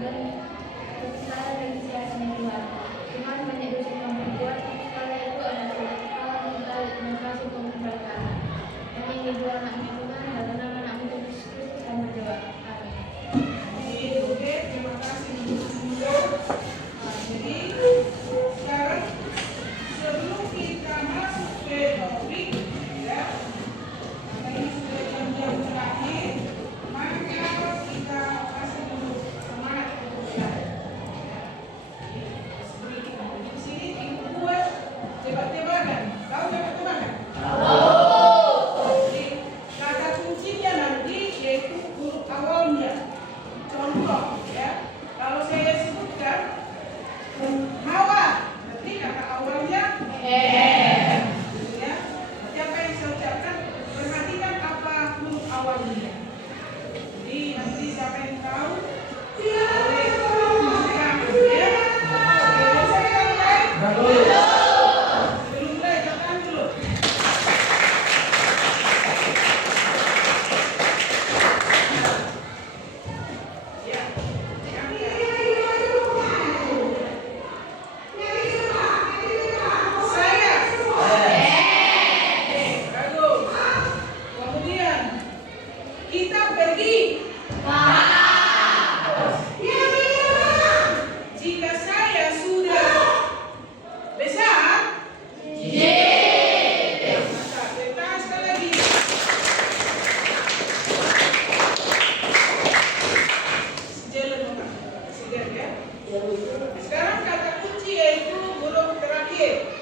dan bersalah dari siasatnya Tuhan. Tuhan banyak dosa yang berbuat, sekali itu adalah Allah minta dan kasih untuk mereka. Kami ini dua anaknya Tuhan, dalam nama anakmu Yesus Kristus kami berdoa. Amin. Oke, terima kasih Ibu Semua. Jadi sekarang sebelum kita masuk ke topik, ya, karena ini sudah jam-jam terakhir, maka kita kasih dulu semangat untuk belajar. Sebelum kita di sini, Ibu buat tebak-tebakan. Tahu tebak-tebakan? Jadi kata kuncinya nanti yaitu huruf awalnya. Contoh, ya, kalau saya sebutkan Hawa, berarti kata awalnya gitu ya. Berarti apa yang saya ucapkan, perhatikan apa huruf awalnya. Jadi nanti siapa yang tahu boleh buka, ya. Oke, saya mulai. Sebelum mulai, katakan dulu. Ya, saya. Bagus. Kemudian kita pergi. Jika saya sudah besar. Maka kita sekali lagi. Jalan Bapak. Sudah ya. Sekarang kata kunci yaitu huruf terakhir.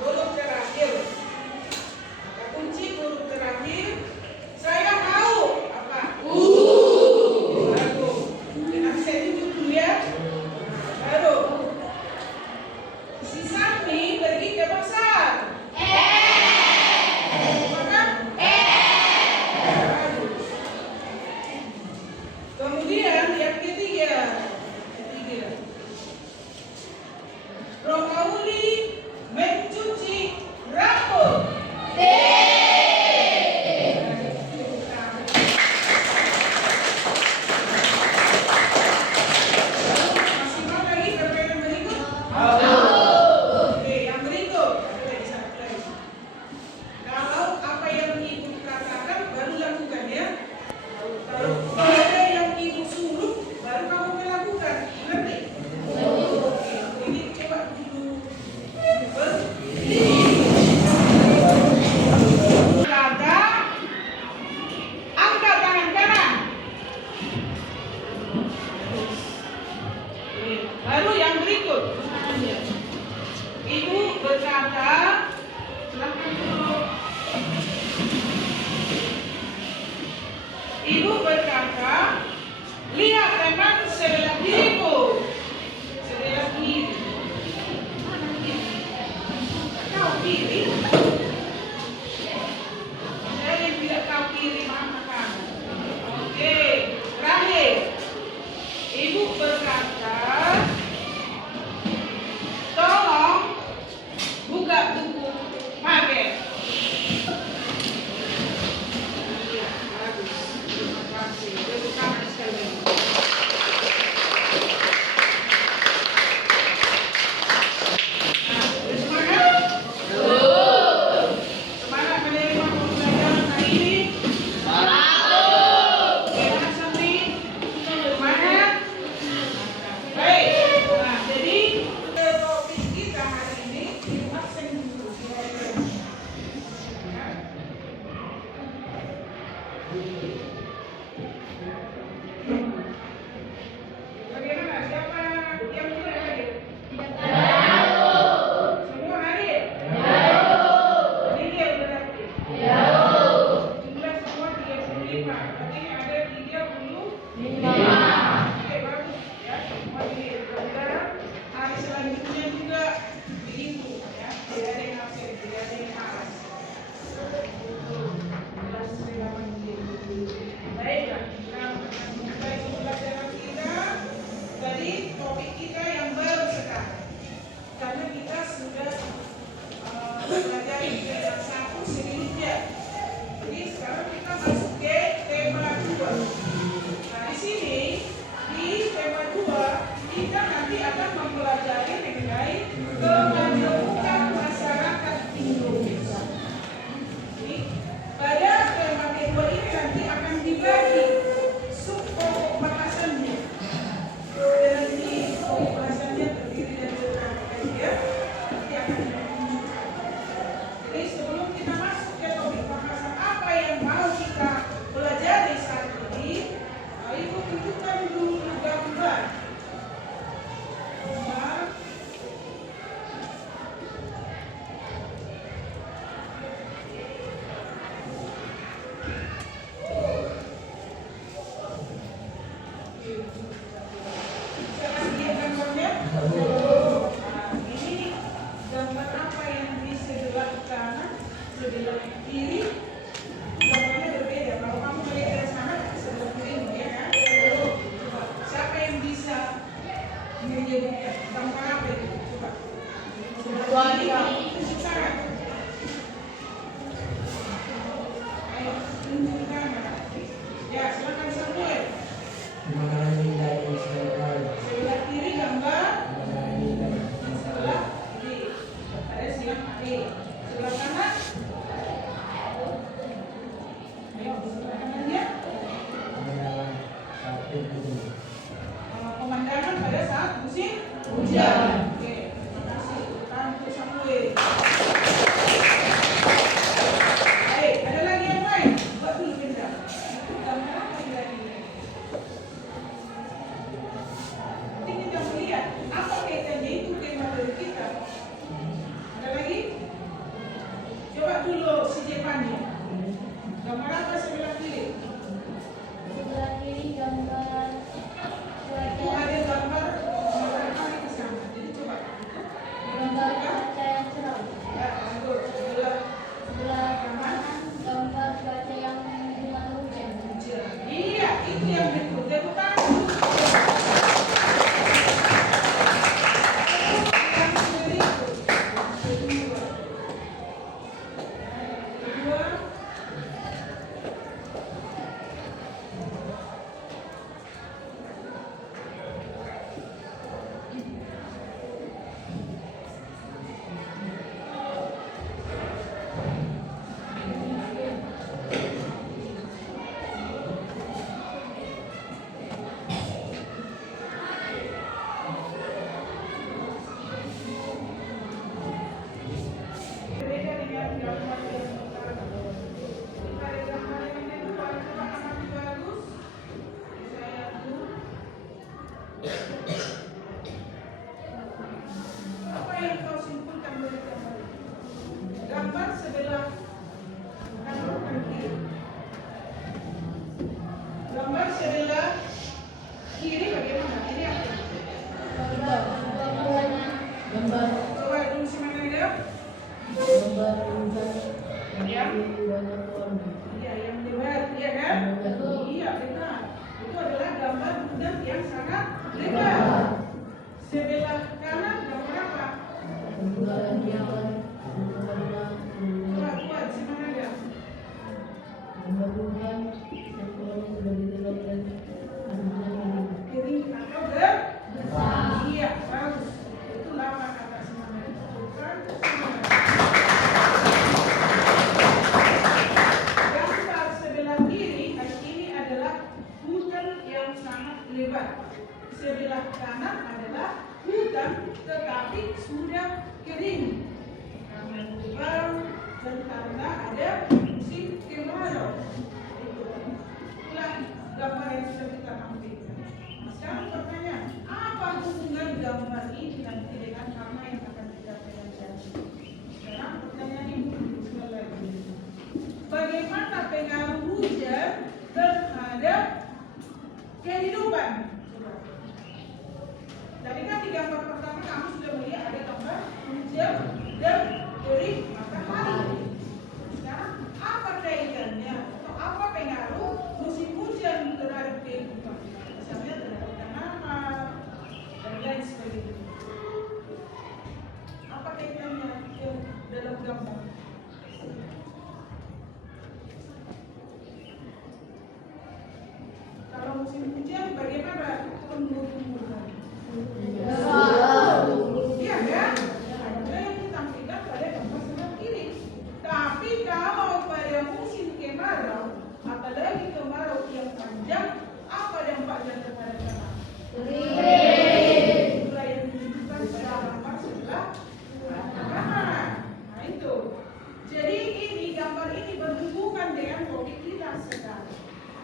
Huruf terakhir. Kata kunci huruf terakhir. Saya tahu apa? Baru. Dengan saya tunjuk dulu ya. Baru. Si Sami pergi ke pasar. Maka? Baru. Kemudian yang ketiga. Romauli mencuci rambut. Masih mau lagi permainan berikut? Oke, yang berikut. Ada lagi satu lagi. Kalau apa yang ibu katakan baru lakukan ya. Kalau ada yang ibu suruh baru kamu melakukan. Ngerti? Oke, ini coba dulu. Kata angkat tangan kanan. Baru yang berikut. Ibu berkata, silakan dulu. Ibu berkata, lihat teman sebelah kiriku. Sebelah kiri. Mana kiri? Kau kiri? Saya yang tidak tahu kiri mana kanan. Oke, terakhir. Ibu berkata, tolong buka buku paket. Ya, bagus. Terima kasih. Tepuk tangan sekali lagi. Nah, bersemangat? Semangat menerima pembelajaran hari ini? Oke, Mas Sandi, semangat? Baik. menyebutkan gambar apa itu? Coba. Cuaca. Sekarang. Ayo, tunjukkan. Ya, silakan Samuel. Mengalami dari Israel. Sebelah kiri gambar. Sebelah kiri. Ada siang hari. Sebelah kanan. Ayo, sebelah kanannya. Pemandangan pada saat musim hujan. Oke, terima kasih. Tangan untuk Samuel. Baik, ada lagi yang lain? Buat dulu benda. Gambar apa lagi? Nanti kita melihat apa kaitannya itu ke materi kita. Ada lagi? Coba dulu si Jepangnya. Gambar apa sebelah kiri? Sebelah kiri gambar Itu cuaca. ada gambar matahari di sana. Jadi coba. Gambar cuaca yang cerah. Ya, betul. Sebelah Sebelah kanan gambar cuaca yang dengan hujan. hujan. Iya, itu yang betul. Tepuk tangan dulu. Kedua. Berbeda dengan gambar yang pertama. Kita ada gambar yang kedua, coba amati bagus. Saya dulu. Apa yang kau simpulkan dari gambar ini? Gambar sebelah kanan dan kiri. Gambar sebelah kiri bagaimana? Ini apa? Gambar buah-buahnya. Gambar Coba dulu si mana dia? hujan. Yang Banyak warna. iya, yang lebar, iya kan? Betul. Iya, benar. Itu adalah gambar budak yang sangat lebar. Sebelah kanan gambar apa? Gambar yang warna. Coba buat si mana dia? Gambar hujan yang keluarnya sudah ditelurkan. Kering atau besar? Iya, bagus. Itulah apa kata si mana dia? Bukan semangat. Gambar sebelah kiri ini adalah hutan yang sangat lebar. Sebelah kanan adalah hutan tetapi sudah kering. Karena lebar dan karena ada musim kemarau. Itulah gambar yang sudah kita tampilkan. Sekarang pertanyaan, apa hubungan gambar ini nanti dengan nama yang akan kita pelajari? Sekarang pertanyaan ibu sekali lagi. Bagaimana pengaruh hujan terhadap kehidupan? Coba. Tadi kan di gambar pertama kamu sudah melihat ada gambar hujan dan terik matahari. Sekarang apa kaitannya atau apa pengaruh musim hujan terhadap kehidupan? Misalnya terhadap tanaman dan lain sebagainya. Apa kaitannya dalam gambar? Kalau musim hujan bagaimana tumbuh-tumbuhan? Iya kan? Ada yang ditampilkan pada gambar sebelah kiri. Tapi kalau pada musim kemarau, apalagi kemarau yang panjang, apa dampaknya kepada tanah? Itulah yang ditunjukkan pada gambar sebelah kanan. Nah itu. Jadi ini gambar ini berhubungan dengan topik kita sekarang.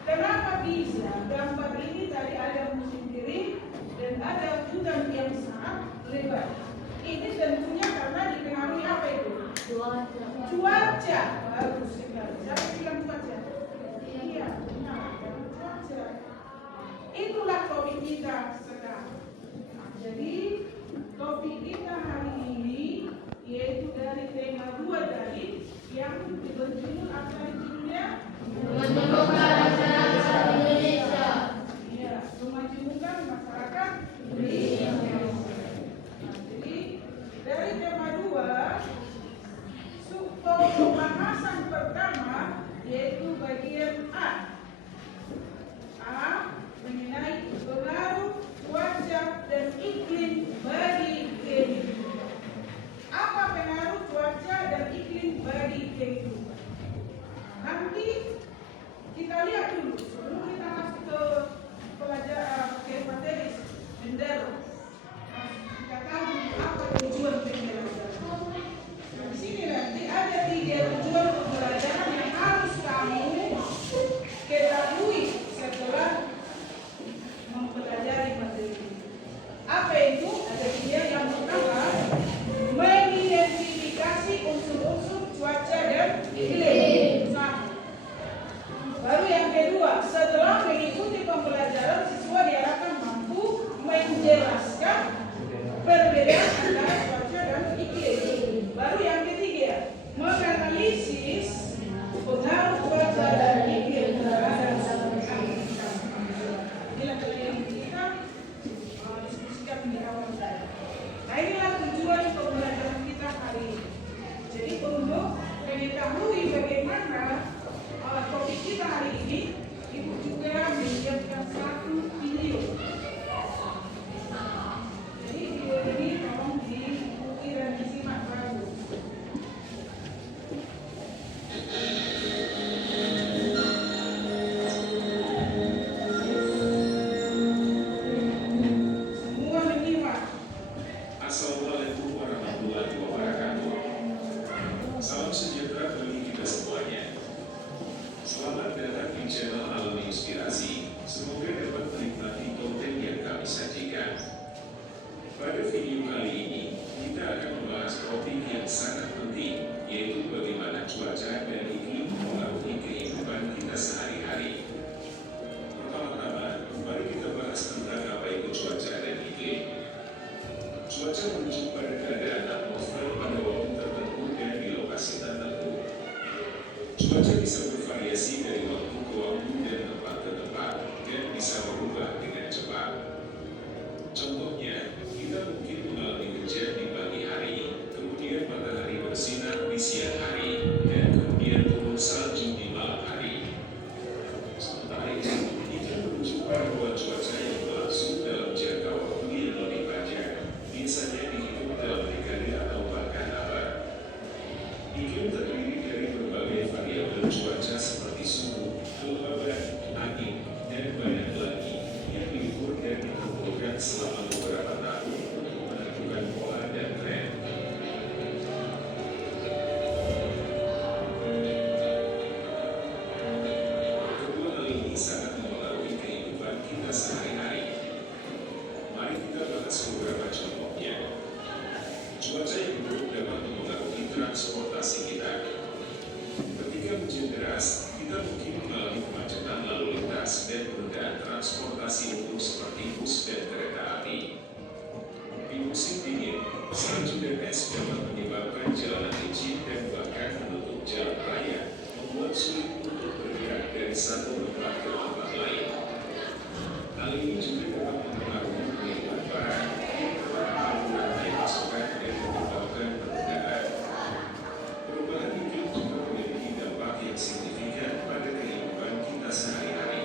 Kenapa bisa gambar ini tadi ada musim kering dan ada hutan yang sangat lebar? Ini tentunya karena dipengaruhi apa itu? Cuaca. Cuaca. Bagus sekali. Siapa bilang cuaca? Iya, benar. Cuaca. Itulah topik kita sekarang. Nah, jadi topik kita hari ini yaitu dari tema 2 tadi yang berjudul apa judulnya? Memajukan masyarakat Indonesia. Iya, memajukan masyarakat Indonesia. antara cuaca dan iklim. Baru yang ketiga, menganalisis pengaruh cuaca dan iklim terhadap inilah yang kita diskusikan di awal tadi. Nah, inilah tujuan pembelajaran kita hari ini. Jadi untuk mengetahui bagaimana topik kita hari ini, Ibu juga menyiapkan satu video. Jadi video ini tolong diikuti dan disimak bagus. Semua menyimak. Assalamualaikum warahmatullahi wabarakatuh. Salam sejahtera bagi kita semuanya. Selamat datang di channel Alam Inspirasi. Semoga dapat menikmati konten yang kami sajikan. Pada video kali ini, kita akan membahas topik yang sangat penting, yaitu bagaimana cuaca dan iklim mempengaruhi kehidupan kita sehari-hari. Pertama-tama, mari kita bahas tentang apa itu cuaca dan iklim. Cuaca merujuk pada keadaan atmosfer pada waktu tertentu dan di lokasi tertentu. Cuaca bisa bervariasi dari waktu ke waktu dan tempat ke tempat, dan bisa berubah dengan cepat. Contohnya, kita mungkin mengalami hujan di pagi hari, kemudian matahari bersinar di siang hari, dan kemudian turun salju di malam hari. Sementara itu, kita merujuk pada pola cuaca yang berlangsung dalam jangka waktu yang lebih panjang, biasanya dihitung dalam dekade atau bahkan abad. Iklim terdiri dari berbagai variabel cuaca seperti suhu, kelembaban, angin, dan banyak lagi yang diukur dan dikumpulkan selama beberapa tahun untuk menentukan pola dan tren. Kedua hal ini sangat mempengaruhi kehidupan kita sehari-hari. Mari kita bahas beberapa contohnya. Cuaca yang buruk dapat mempengaruhi transportasi kita. Ketika hujan deras, kita mungkin mengalami kemacetan lalu lintas dan penundaan transportasi umum seperti bus dan kereta api. Di musim dingin, salju dan es dapat menyebabkan jalanan licin dan bahkan menutup jalan raya, membuat sulit untuk bergerak dari satu tempat ke tempat lain. Hal ini juga dapat mempengaruhi pengiriman barang, yang dapat mengurangi pasokan dan menyebabkan penundaan. Perubahan iklim juga memiliki dampak yang signifikan pada kehidupan kita sehari-hari.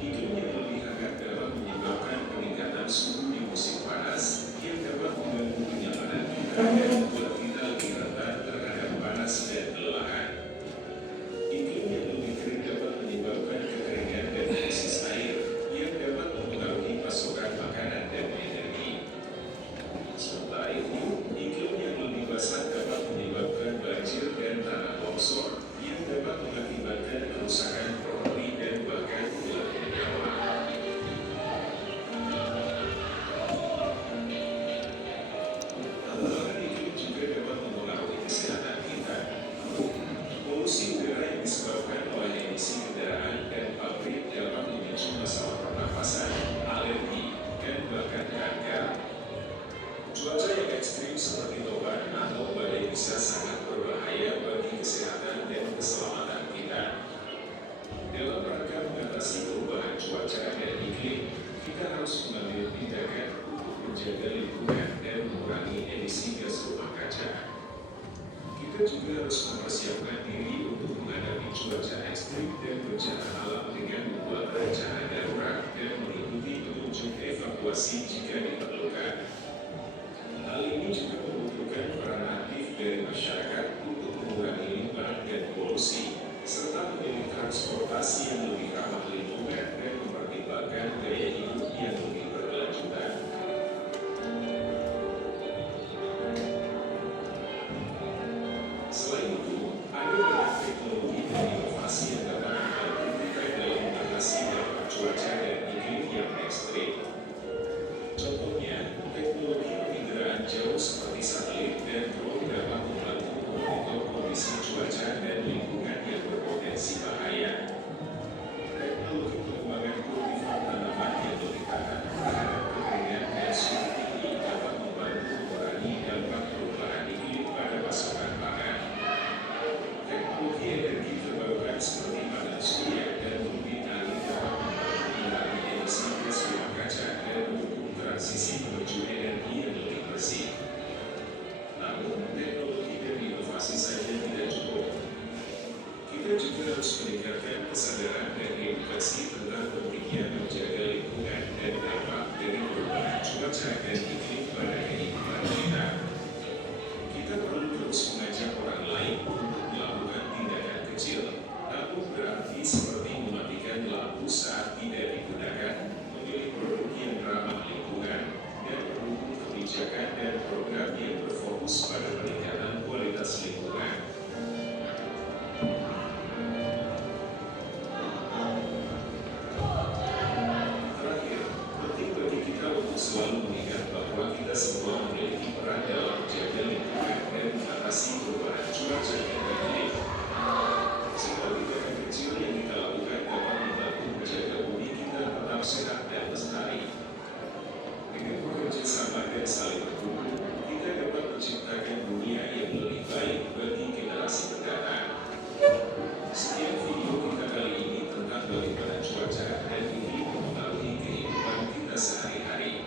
Iklim yang lebih hangat dapat menyebabkan peningkatan suhu di musim panas, yang dapat mengganggu kenyamanan kita dan membuat kita lebih rentan terhadap panas dan kelelahan. Iklim yang lebih kering dapat menyebabkan kekeringan dan krisis air, yang dapat mempengaruhi pasokan makanan dan energi. Sementara itu, iklim yang lebih basah dapat menyebabkan banjir dan tanah longsor, yang dapat mengakibatkan kerusakan properti dan bahkan hilangnya nyawa. Perubahan iklim juga dapat mempengaruhi kesehatan kita. Polusi udara yang disebabkan oleh emisi kendaraan dan pabrik dapat memicu masalah pernapasan, alergi, dan bahkan kanker. Cuaca yang ekstrim seperti topan atau badai bisa sangat berbahaya bagi kesehatan dan keselamatan kita. Dalam rangka mengatasi perubahan cuaca dan iklim, kita harus mengambil tindakan untuk menjaga lingkungan dan mengurangi emisi gas rumah kaca. Kita juga harus mempersiapkan diri untuk menghadapi cuaca ekstrim dan bencana alam dengan membuat rencana darurat dan mengikuti petunjuk evakuasi jika diperlukan. Hal ini juga membutuhkan peran aktif dari masyarakat untuk mengurangi limbah dan polusi, serta memilih transportasi yang lebih ramah lingkungan dan mempertimbangkan gaya hidup yang lebih berkelanjutan. Selain itu, ada banyak teknologi dan inovasi yang dapat membantu kita dalam mengatasi dampak cuaca dan iklim yang ekstrim. Contohnya, kebijakan dan program yang berfokus pada peningkatan kualitas lingkungan. Terakhir, penting bagi kita untuk selalu mengingat bahwa kita semua memiliki peran dalam menjaga lingkungan dan mengatasi perubahan cuaca yang ekstrim. Segala tindakan kecil yang kita lakukan dapat membantu menjaga bumi kita tetap sehat dan lestari. Dengan bekerja sama dan saling mendukung, kita dapat menciptakan dunia yang lebih baik bagi generasi mendatang. Sekian video kita kali ini tentang bagaimana cuaca dan iklim mempengaruhi kehidupan kita sehari-hari.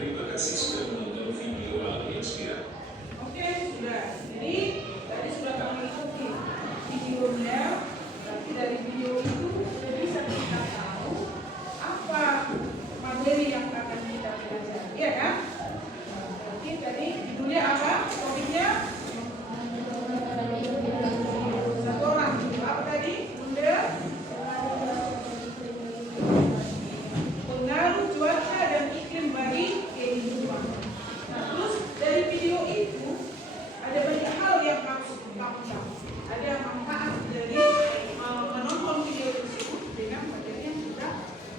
Terima kasih sudah menonton video Alam Inspiratif. Oke, sudah. Jadi tadi sudah kami ikuti videonya. Tapi dari video itu sudah bisa kita tahu apa materi yang akan kita pelajari, ya kan? Oke, tadi judulnya apa? Topiknya satu orang. Apa tadi? Bunda? Pengaruh cuaca dan iklim bagi kehidupan. Nah, terus dari video itu ada banyak hal yang harus dilakukan. Ada manfaat dari menonton video tersebut dengan materi yang sudah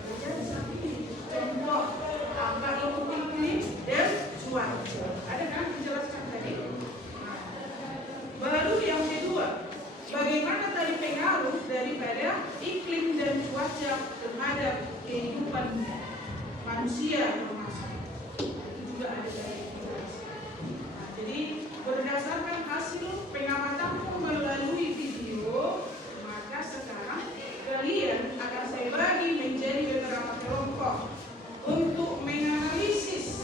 belajar saat ini. Contoh apa itu iklim dan cuaca. Ada kan menjelaskan tadi? Nah, baru yang kedua, bagaimana tadi pengaruh daripada iklim dan cuaca terhadap kehidupan manusia termasuk. Itu juga ada dari nah, jadi berdasarkan hasil pengamatan melalui video, maka sekarang kalian akan saya bagi menjadi beberapa kelompok untuk menganalisis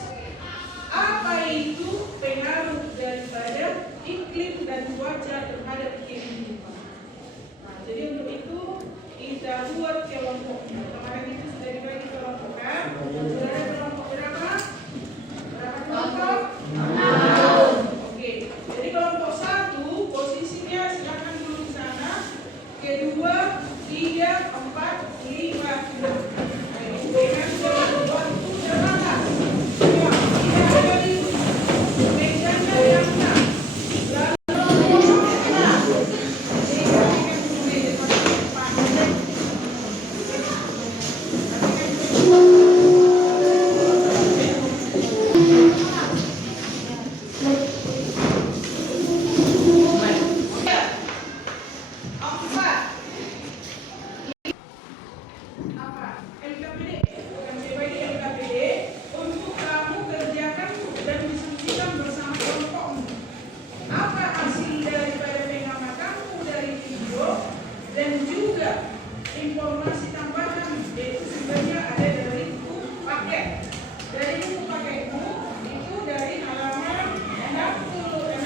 apa itu pengaruh daripada iklim dan cuaca terhadap kehidupan. Nah, jadi untuk itu kita buat kelompoknya. Kemarin itu sudah dibagi kelompok kan? Sudah ada kelompok berapa? Berapa kelompok? 6. Oke. Jadi kelompok 1 posisinya silakan dulu di sana. Kedua, 3, 4, 5, 6. Dengan jalan waktu terbatas. Ya, tidak ada libur. Mejanya yang 6. Informasi tambahan yaitu sebenarnya ada dari buku paket. Dari buku paketmu itu dari halaman 66.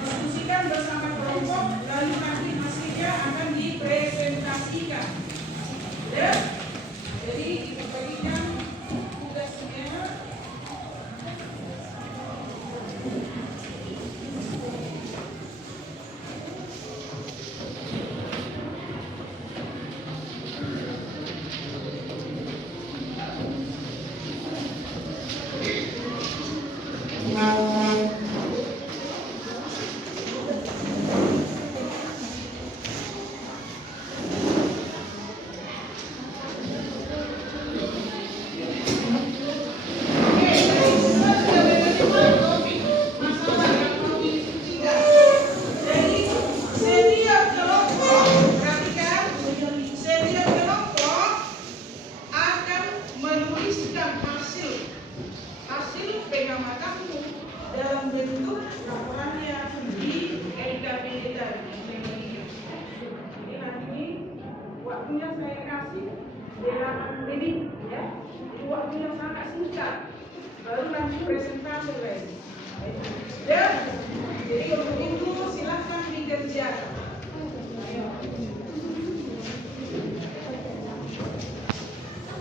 Diskusikan bersama kelompok, lalu nanti hasilnya akan dipresentasikan. Ya? Jadi kita bagikan tugasnya. Waktunya saya kasih 8 menit, ya. Itu waktu yang sangat singkat. Baru nanti presentasi lagi. Ya. Jadi untuk itu silakan dikerjakan.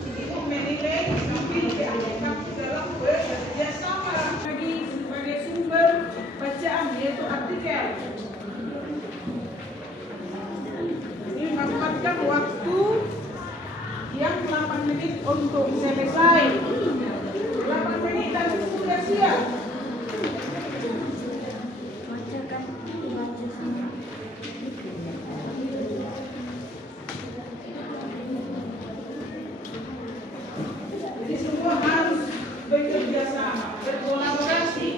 Itu menilai sambil diajarkan dalam bekerja sama lagi sebagai sumber bacaan yaitu artikel. Ini mendapatkan waktu yang 8 menit. untuk selesai. 8 menit lagi sudah siap. Jadi semua harus bekerja sama, berkolaborasi.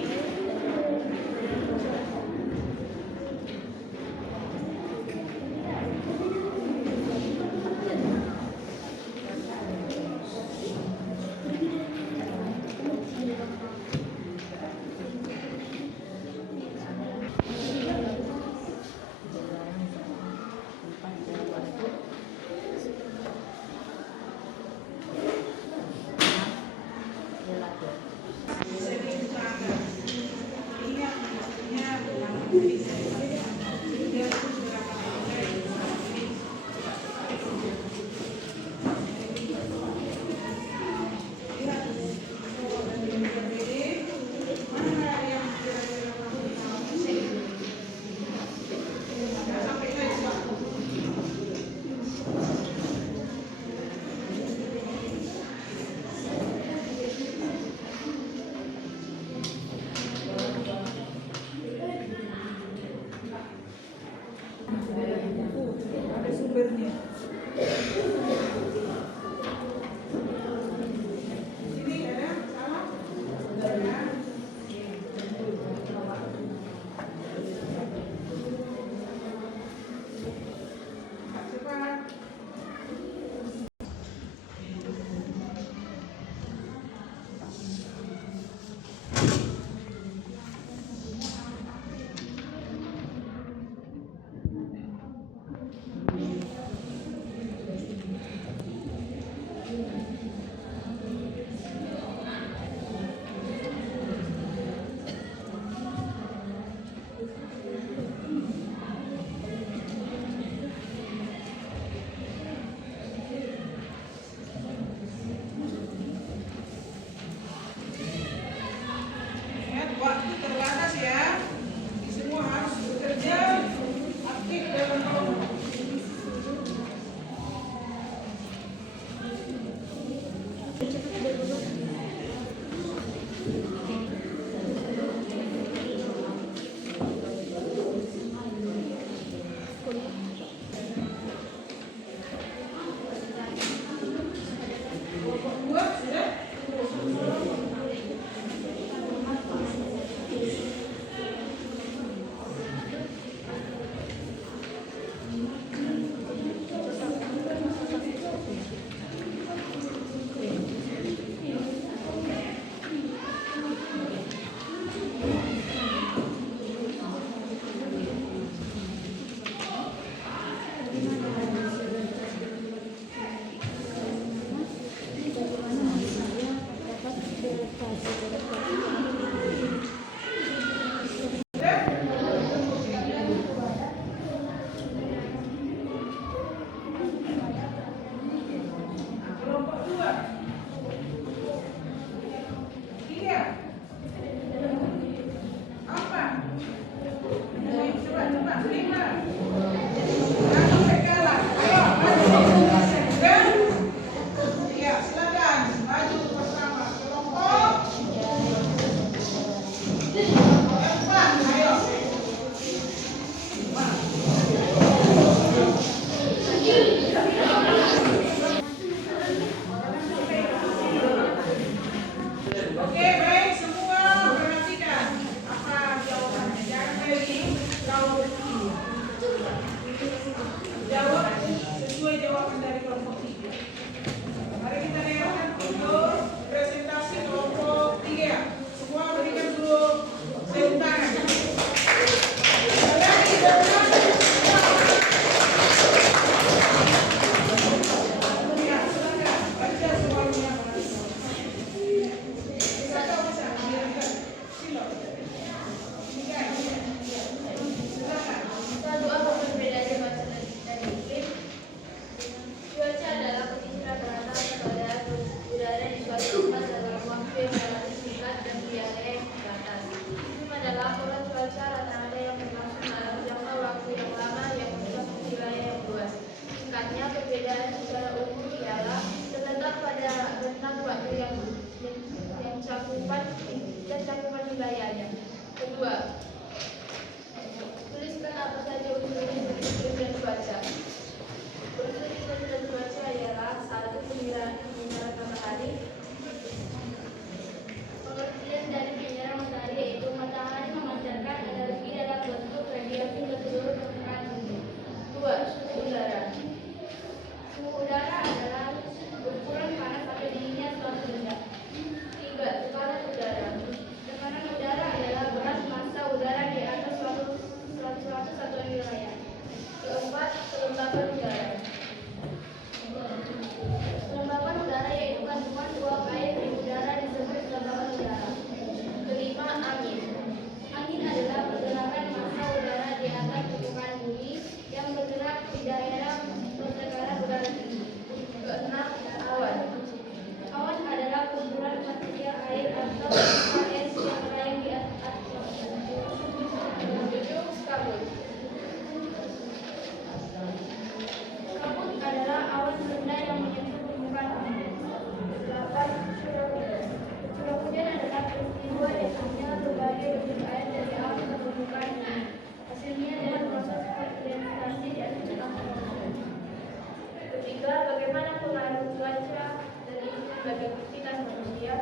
ketiga, bagaimana pengaruh cuaca dan iklim bagi aktivitas manusia?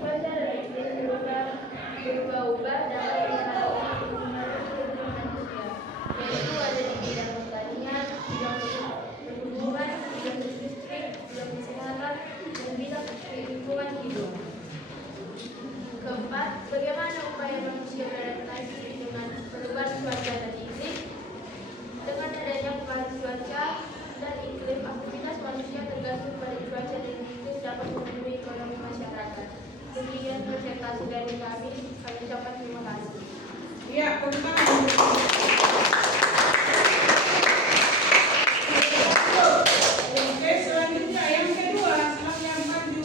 Cuaca dan iklim berubah-ubah dapat mempengaruhi kehidupan manusia, yaitu ada di bidang pertanian, bidang perhubungan, bidang listrik, bidang kesehatan, dan bidang lingkungan hidup. Keempat, bagaimana upaya manusia beradaptasi dengan perubahan cuaca dan iklim? Dengan adanya pengaruh cuaca dan iklim, aktivitas manusia tergantung pada cuaca dan iklim dapat memenuhi ekonomi masyarakat. Demikian presentasi dari kami ucapkan terima kasih. Iya, tentang oke, selanjutnya yang kedua, silakan yang maju.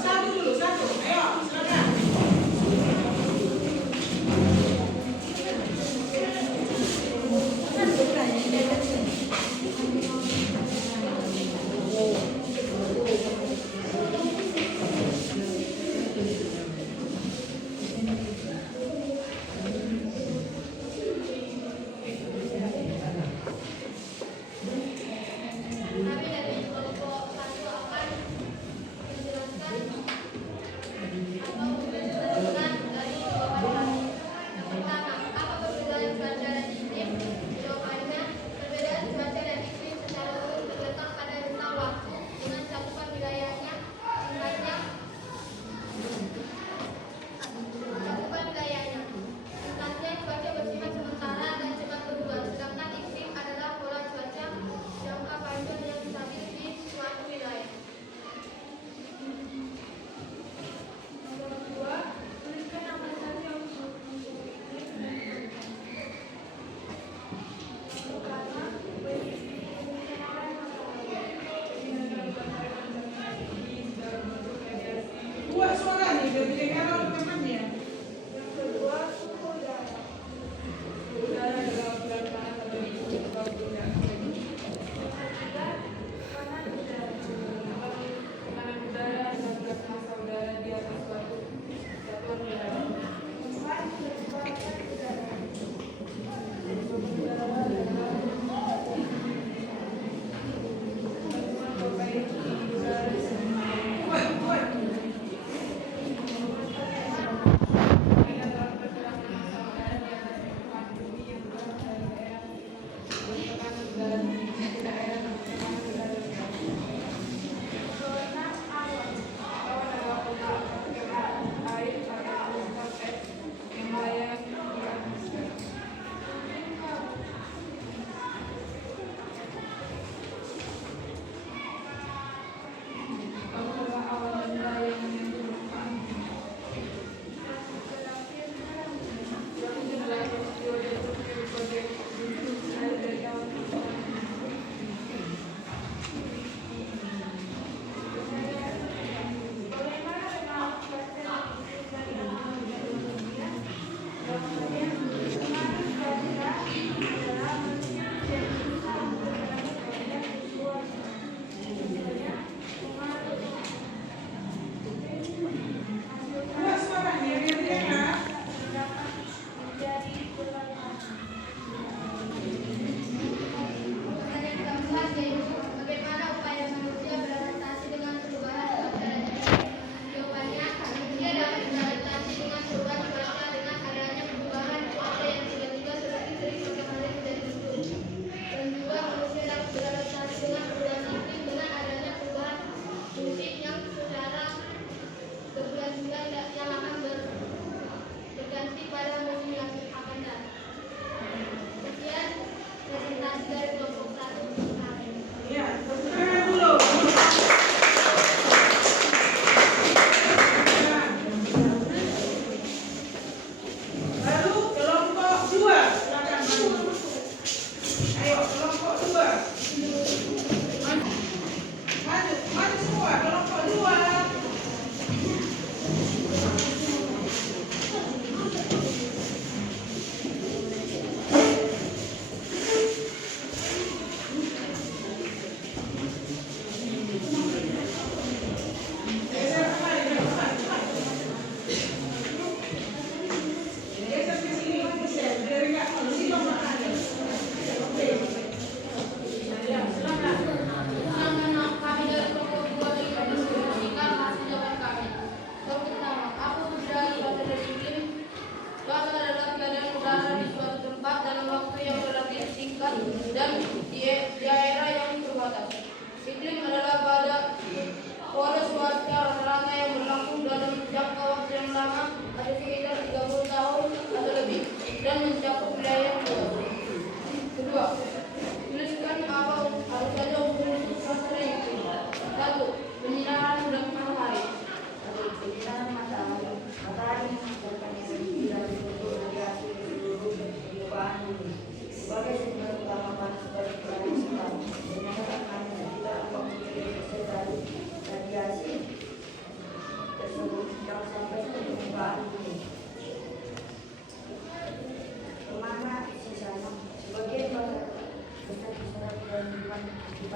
Satu dulu, satu. Ayo, silakan.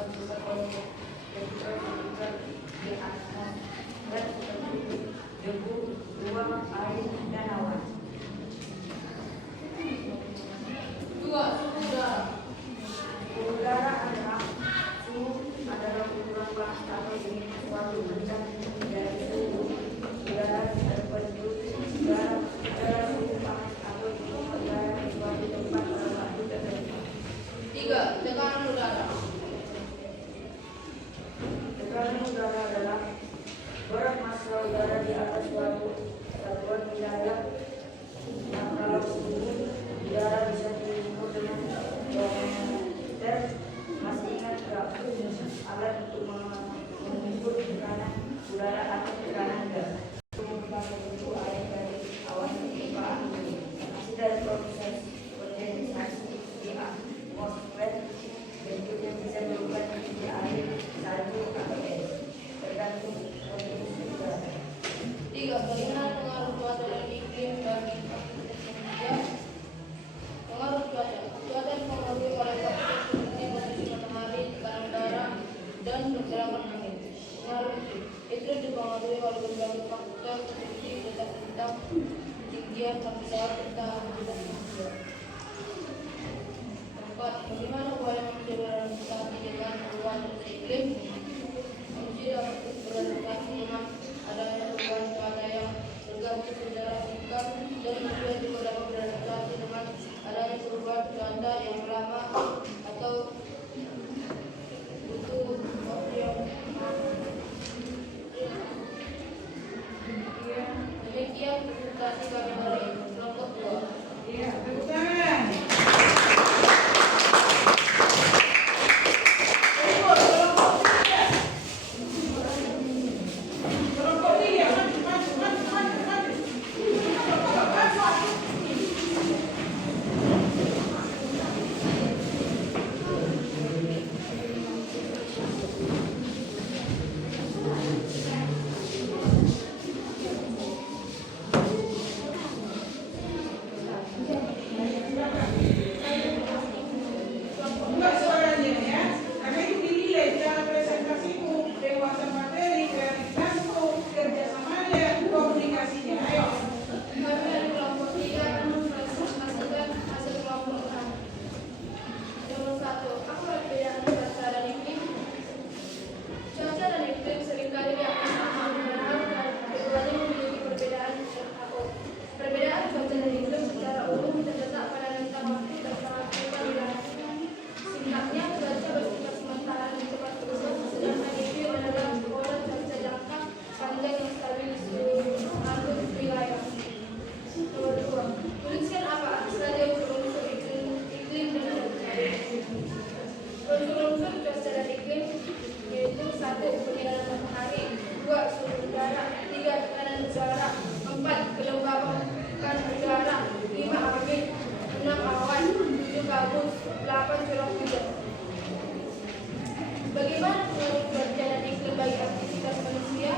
di atmosfer seperti debu, ruang, air, dan awan. 2. Suhu udara. Suhu udara adalah ukuran panas atau dingin suatu benda dari suhu udara tertentu. Udara adalah suhu panas atau dingin udara di suatu tempat pada waktu tertentu. 3. Tekanan udara. Tekanan udara adalah berat massa udara di atas suatu satuan wilayah yang kalau suhu udara bisa diukur dengan barometer. Masih ingat nggak alat untuk mengukur tekanan udara atau tekanan gas? Menggunakan bentuk air dari awan permukaan bumi. Hasil dari proses kondensasi di atmosfer bentuknya bisa berubah menjadi air, salju, atau es, tergantung kondisi udara. 3. Bagaimana pengaruh cuaca dan iklim bagi manusia? Pengaruh cuaca. Cuaca dipengaruhi oleh faktor seperti posisi matahari, tekanan udara, dan pergerakan angin. Pengaruh iklim dipengaruhi oleh berbagai faktor seperti detak bintang, ketinggian atmosfer, serta aktivitas manusia. 4. Bagaimana upaya manusia beradaptasi dengan perubahan iklim? Manusia dapat beradaptasi dengan adanya perubahan cuaca yang bergantung secara singkat, dan manusia juga dapat beradaptasi dengan adanya perubahan cuaca yang lama atau butuh waktu yang demikian presentasi kami dari kelompok 2. Iya, tepuk tangan. Berikut kelompok 3. Kelompok 3, maju. Buka suaranya ya, karena itu dinilai dalam presentasimu, dewasa materi, kreativitasmu, kerjasamanya, komunikasinya. Ayo. Kami dari kelompok 3 akan mempresentasikan hasil kelompok kami. Nomor 1. Apa perbedaan cuaca dan iklim? Cuaca dan iklim seringkali dianggap sama, padahal keduanya memiliki perbedaan terhadap. Perbedaan cuaca dan iklim secara umum terletak pada rentang waktu dan sangat berbeda. Singkatnya, cuaca bersifat sementara dan cepat berubah, sedangkan iklim adalah pola cuaca jangka panjang yang stabil di seluruh wilayah. Nomor 2. Tuliskan apa saja unsur-unsur iklim dan cuaca. Unsur-unsur cuaca dan iklim yaitu 1. Penyinaran matahari, 2. Suhu udara, 3. Tekanan udara, 4. Kelembaban udara, 5. Angin, 6. Awan, 7. kabut, 8. curah hujan. Bagaimana pengaruh cuaca dan iklim bagi aktivitas manusia?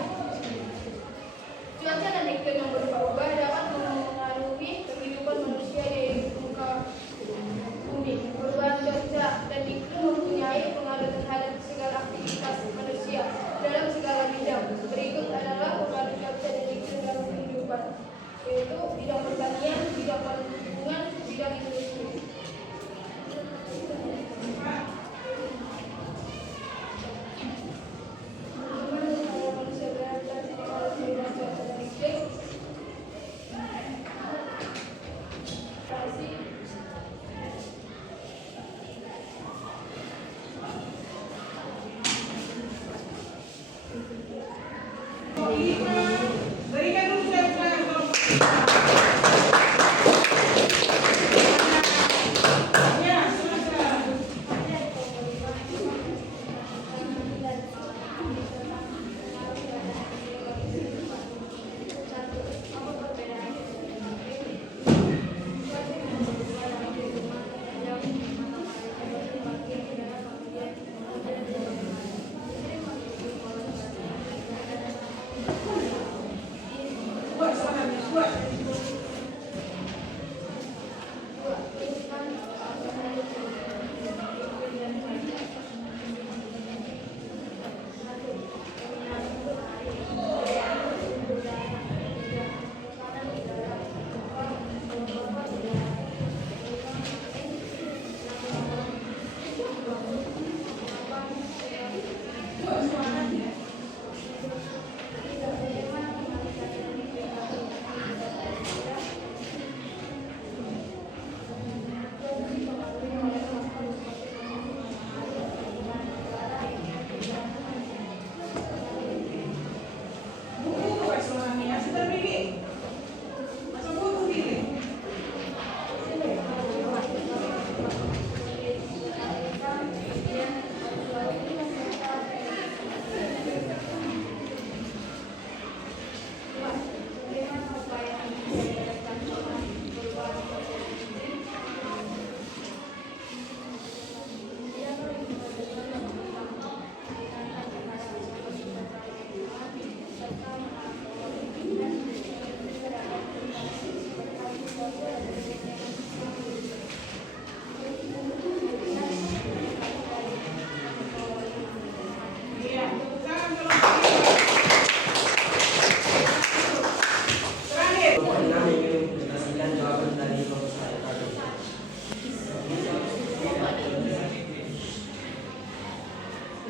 Cuaca dan iklim yang berubah-ubah dapat mengaruhi kehidupan manusia di muka bumi. Perubahan cuaca dan iklim mempunyai pengaruh terhadap segala aktivitas manusia dalam segala bidang. Berikut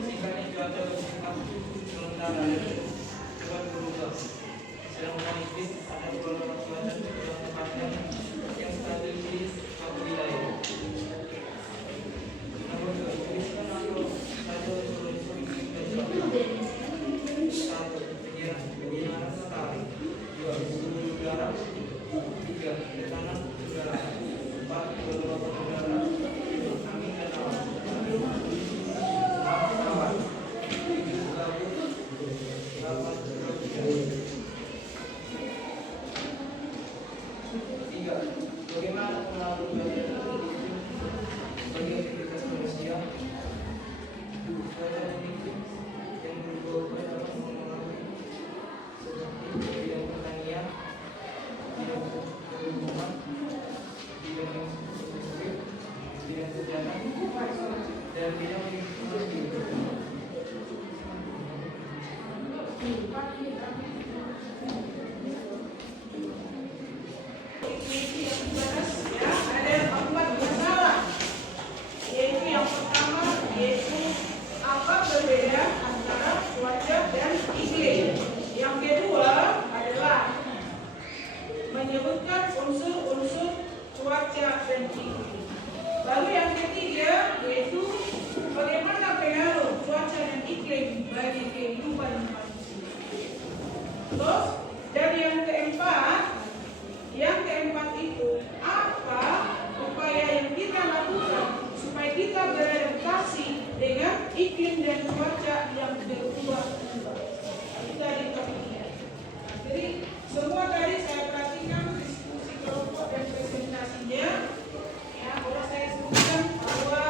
Jika cuaca bersifat sementara cepat berubah. Sedang menipis ada beberapa cuaca yang tempatnya yang stabil di suatu wilayah. Namun tuliskan atau saja satu penyiraman matahari, dua suhu udara, tiga tekanan udara, empat gelombang udara, angin dan awan. Bagaimana pengaruh bagi aktivitas manusia? Cuaca dan iklim yang berubah-ubah dapat mempengaruhi seperti bidang pertanian, bidang perhubungan, bidang industri, bidang kesehatan, dan bidang lingkungan hidup. Ada 4 masalah, yaitu yang pertama yaitu apa berbeda antara cuaca dan iklim. Yang kedua adalah menyebutkan unsur-unsur cuaca dan iklim. Lalu yang ketiga yaitu bagaimana pengaruh cuaca dan iklim bagi kehidupan manusia. Terus dan yang keempat itu apa upaya yang kita lakukan supaya kita beradaptasi dengan iklim dan cuaca yang berubah-ubah. Itu tadi topiknya. Jadi semua tadi saya perhatikan diskusi kelompok dan presentasinya. Ya, kalau saya sebutkan bahwa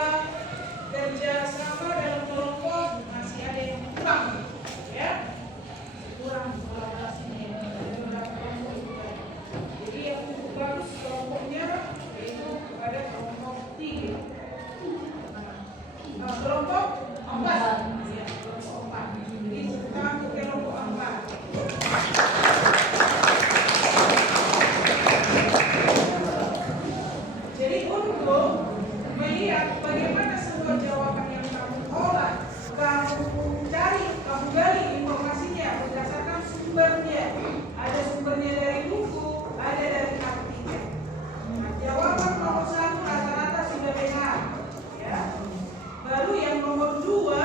kerjasama dalam kelompok masih ada yang kurang, ya, kurang kolaborasinya. Ada beberapa kelompok juga. Jadi yang cukup bagus kelompoknya yaitu pada kelompok 3. Kelompok 4. Ya, kelompok 4. Jadi sekarang untuk kelompok 4. Jadi untuk melihat bagaimana semua jawaban yang kamu olah, kamu cari, kamu gali informasinya berdasarkan sumbernya. Ada sumbernya dari buku, ada dari artikel. Nah, jawaban nomor 1 rata-rata sudah benar, ya. Baru yang nomor 2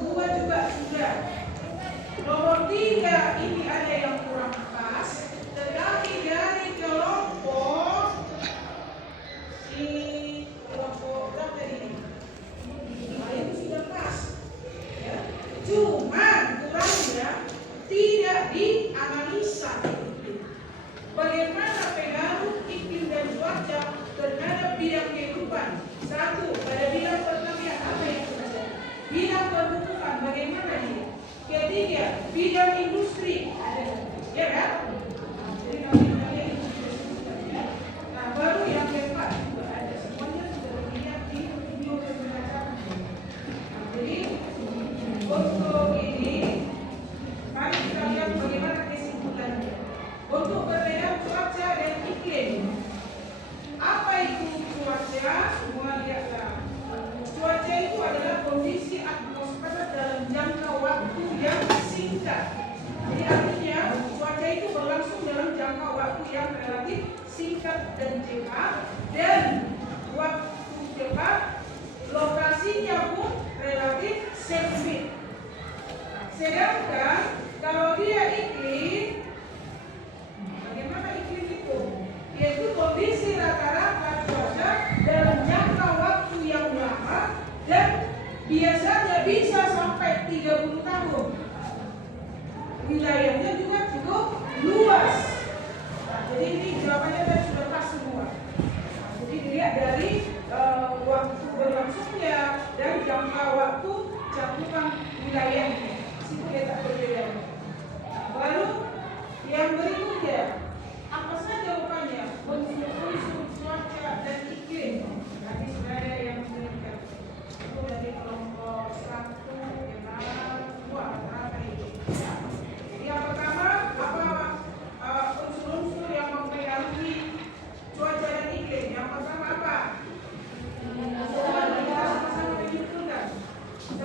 juga sudah. Nomor 3 ini ada yang kurang pas, tetapi dari kelompok berapa ini? Nah, itu sudah pas, ya. Cuman kurangnya tidak dianalisa. Bagaimana pengaruh iklim dan cuaca terhadap bidang kehidupan? 1, pada bidang pertanian apa yang terjadi? Bidang perhubungan bagaimana ini? Ketiga, bidang industri ada, ya kan? Jadi nanti itu sudah disebutkan, ya. Nah, baru yang keempat juga ada, semuanya sudah dilihat di video pembelajaran. Nah, jadi untuk ini mari kita lihat bagaimana kesimpulannya. Untuk perbedaan cuaca dan iklim. Apa itu cuaca? Semua lihatlah. Cuaca itu adalah kondisi atmosfer dalam jangka waktu yang singkat. Jadi artinya cuaca itu berlangsung dalam jangka waktu yang relatif singkat dan cepat, dan waktu cepat lokasinya pun relatif sempit. Sedangkan kalau dia iklim, bagaimana iklim itu? Yaitu kondisi rata-rata cuaca dalam jangka waktu yang lama dan biasanya bisa sampai 30 tahun. Wilayahnya juga cukup luas. Nah, jadi ini jawabannya tadi sudah pas semua. Nah, jadi dilihat dari waktu berlangsungnya dan jangka waktu cakupan wilayahnya. Situ kita berbeda. Lalu yang berikutnya, apa saja rupanya unsur cuaca dan iklim? Tadi sudah ada yang memberikan. Itu dari kelompok 1 dengan 2 rata ini. Jadi yang pertama apa unsur-unsur yang mempengaruhi cuaca dan iklim? Yang pertama apa? Kita sama-sama menyimpulkan. 1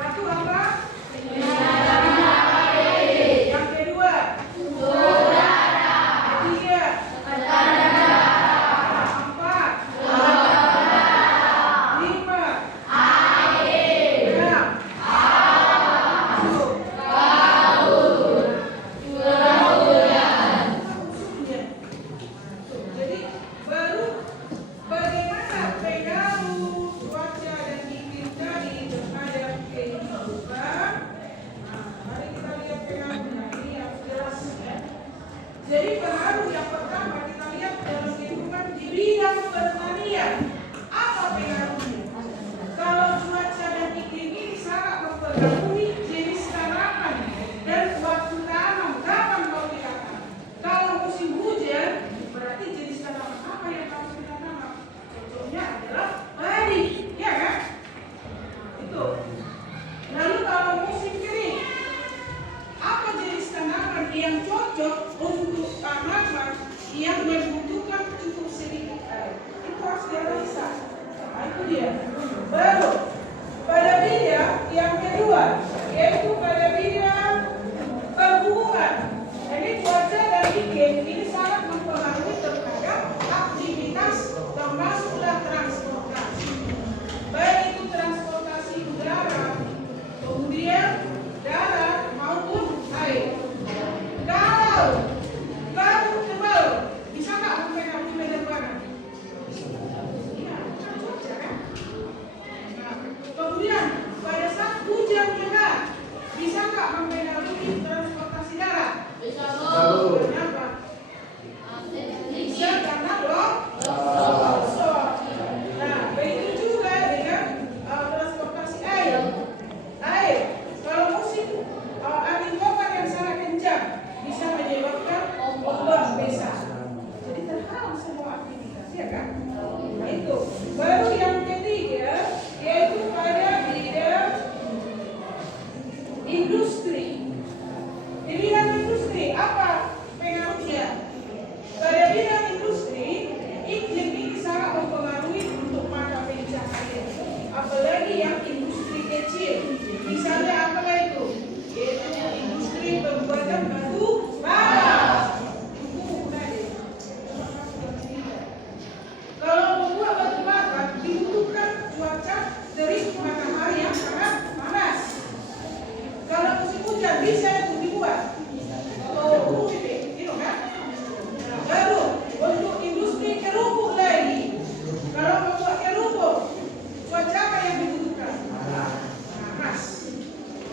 mengetahui jenis tanaman dan waktu tanam, kapan mau ditanam. Kalau musim hujan, berarti jenis tanaman apa yang harus kita tanam? Contohnya adalah padi, ya kan? Itu. Lalu kalau musim kering, apa jenis tanaman yang cocok untuk tanaman yang membutuhkan cukup sedikit air? Itu harus dianalisa. Nah, itu dia. Baru pada bidang yang kedua, yaitu pada bidang perhubungan. Jadi cuaca dan iklim ini sangat mempengaruhi terhadap aktivitas termasuklah transportasi. Baik itu transportasi udara, kemudian darat maupun air. Kalau kabut tebal, bisa nggak mempengaruhi penerbangan? Iya, kan cuaca kan? Nah, kemudian pada saat hujan lebat, bisa nggak mempengaruhi transportasi darat? Kenapa? Bisa karena longsor. Nah, begitu juga dengan transportasi air. Kalau musim angin topan yang sangat kencang bisa menyebabkan ombak besar. Jadi terhalang semua aktivitas, ya kan? Nah, itu. Baru yang ketiga, yaitu pada bidang industri. Di bidang industri apa pengaruhnya? Pada bidang industri, iklim ini sangat mempengaruhi untuk mata pencaharian. Apalagi yang industri kecil. Misalnya apa itu? Yaitu industri pembuatan batu bara. Kalau membuat batu bara dibutuhkan cuaca terik matahari yang sangat panas. Kalau musim hujan bisa itu dibuat. Oh, gitu kan? Nah, baru untuk industri kerupuk lagi. Kalau membuat kerupuk, cuaca apa yang dibutuhkan? Panas.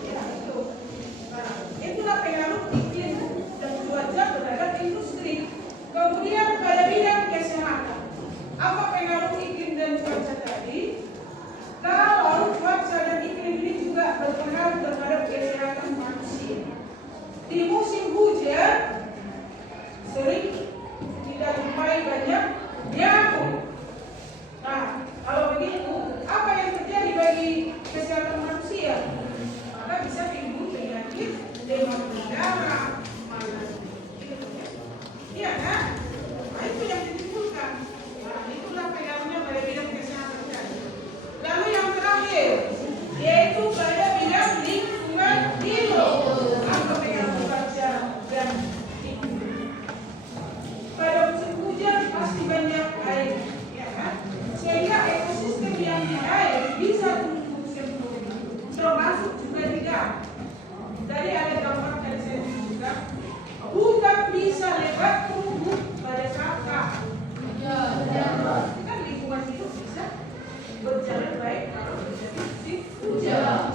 Ya, itu. Nah, itulah pengaruh iklim dan cuaca terhadap industri. Kemudian pada bidang kesehatan, apa pengaruh iklim dan cuaca tadi? Kalau cuaca dan iklim ini juga berpengaruh terhadap kesehatan manusia. Di musim hujan sering tidak jumpai banyak nyamuk. Nah, kalau begitu, apa yang terjadi bagi kesehatan manusia? Maka bisa timbul penyakit demam berdarah, malaria. Iya kan? Nah, itu yang ditimbulkan. Nah, itulah pengaruhnya pada bidang kesehatan tadi. Lalu yang terakhir, yaitu pada bidang lingkungan hidup. Apa pengaruh cuaca dan iklim? Pada musim hujan pasti banyak air, ya kan? Sehingga ekosistem yang di air bisa tumbuh sempurna, termasuk juga di darat. Tadi ada gambar dari saya juga. Hutan bisa lebat tumbuh pada saat kabut. Kan lingkungan hidup bisa berjalan baik kalau terjadi musim hujan.